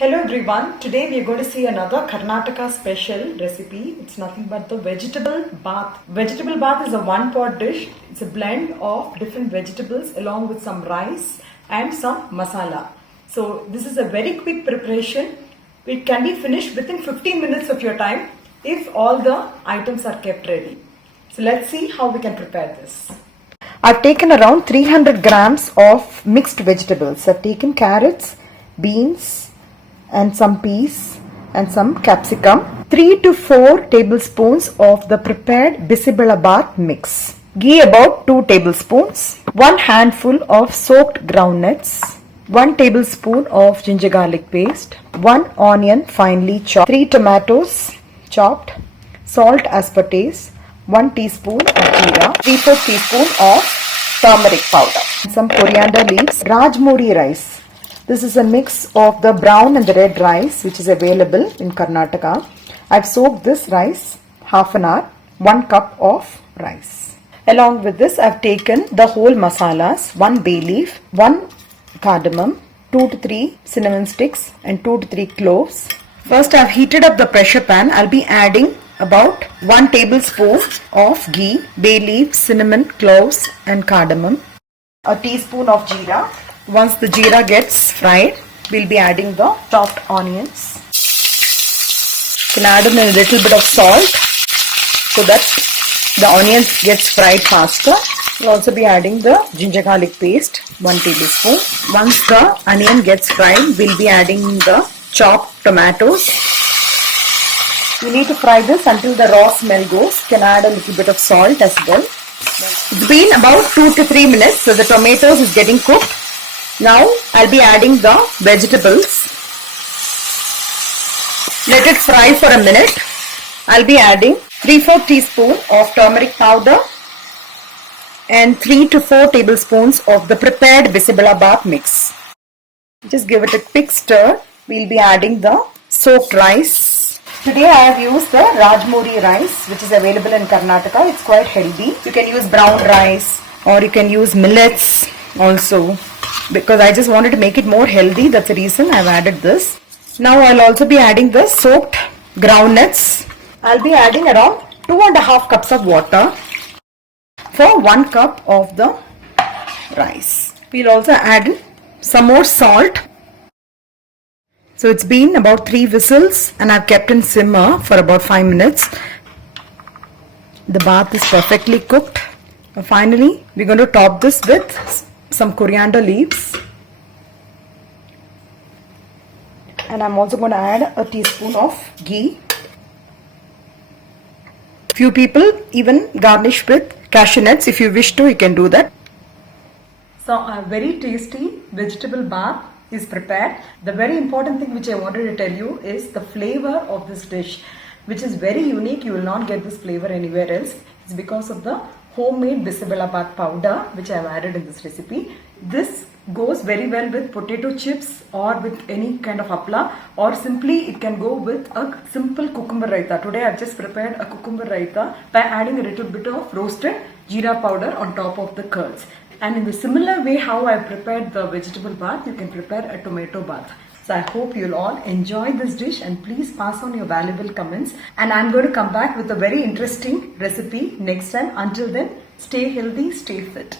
Hello everyone, today we are going to see another Karnataka special recipe. It's nothing but the vegetable bath. Vegetable bath is a one-pot dish. It's a blend of different vegetables along with some rice and some masala. So this is a very quick preparation. It can be finished within 15 minutes of your time if all the items are kept ready. So let's see how we can prepare this. I've taken around 300 grams of mixed vegetables. I've taken carrots, beans, and some peas and some capsicum. 3 to 4 tablespoons of the prepared bisibalabath mix. Ghee about 2 tablespoons. 1 handful of soaked groundnuts. 1 tablespoon of ginger garlic paste. 1 onion finely chopped. 3 tomatoes chopped. Salt as per taste. 1 teaspoon of jeera. 3/4 teaspoon of turmeric powder. Some coriander leaves. Rajmuri rice. This is a mix of the brown and the red rice which is available in Karnataka. I've soaked this rice half an hour, 1 cup of rice. Along with this I've taken the whole masalas, 1 bay leaf, 1 cardamom, 2 to 3 cinnamon sticks and 2 to 3 cloves. First I've heated up the pressure pan. I'll be adding about 1 tablespoon of ghee, bay leaf, cinnamon, cloves and cardamom. A teaspoon of jeera. Once the jeera gets fried, we'll be adding the chopped onions. You can add in a little bit of salt so that the onions gets fried faster. We'll also be adding the ginger garlic paste, 1 tablespoon. Once the onion gets fried, we'll be adding the chopped tomatoes. You need to fry this until the raw smell goes. You can add a little bit of salt as well. It's been about 2 to 3 minutes, so the tomatoes is getting cooked. Now I'll be adding the vegetables. Let it fry for a minute. I'll be adding 3/4 teaspoon of turmeric powder and 3 to 4 tablespoons of the prepared bisibalabath mix. Just give it a quick stir. We'll be adding the soaked rice. Today I have used the Rajmuri rice which is available in Karnataka. It's quite healthy. You can use brown rice or you can use millets also. Because I just wanted to make it more healthy, that's the reason I've added this. Now I'll also be adding the soaked groundnuts. I'll be adding around 2.5 cups of water for 1 cup of the rice. We'll also add some more salt. So it's been about 3 whistles and I've kept in simmer for about 5 minutes. The bath is perfectly cooked. Finally, we're going to top this with some coriander leaves, and I'm also going to add a teaspoon of ghee. Few people even garnish with cashew nuts. If you wish to, you can do that. So a very tasty vegetable bath is prepared. The very important thing which I wanted to tell you is the flavor of this dish, which is very unique. You will not get this flavor anywhere else. It's because of the homemade bisibalabath powder which I have added in this recipe. This goes very well with potato chips or with any kind of apla, or simply it can go with a simple cucumber raita. Today I have just prepared a cucumber raita by adding a little bit of roasted jeera powder on top of the curds. And in the similar way how I prepared the vegetable bath, you can prepare a tomato bath. So I hope you'll all enjoy this dish and please pass on your valuable comments. And I'm going to come back with a very interesting recipe next time. Until then, stay healthy, stay fit.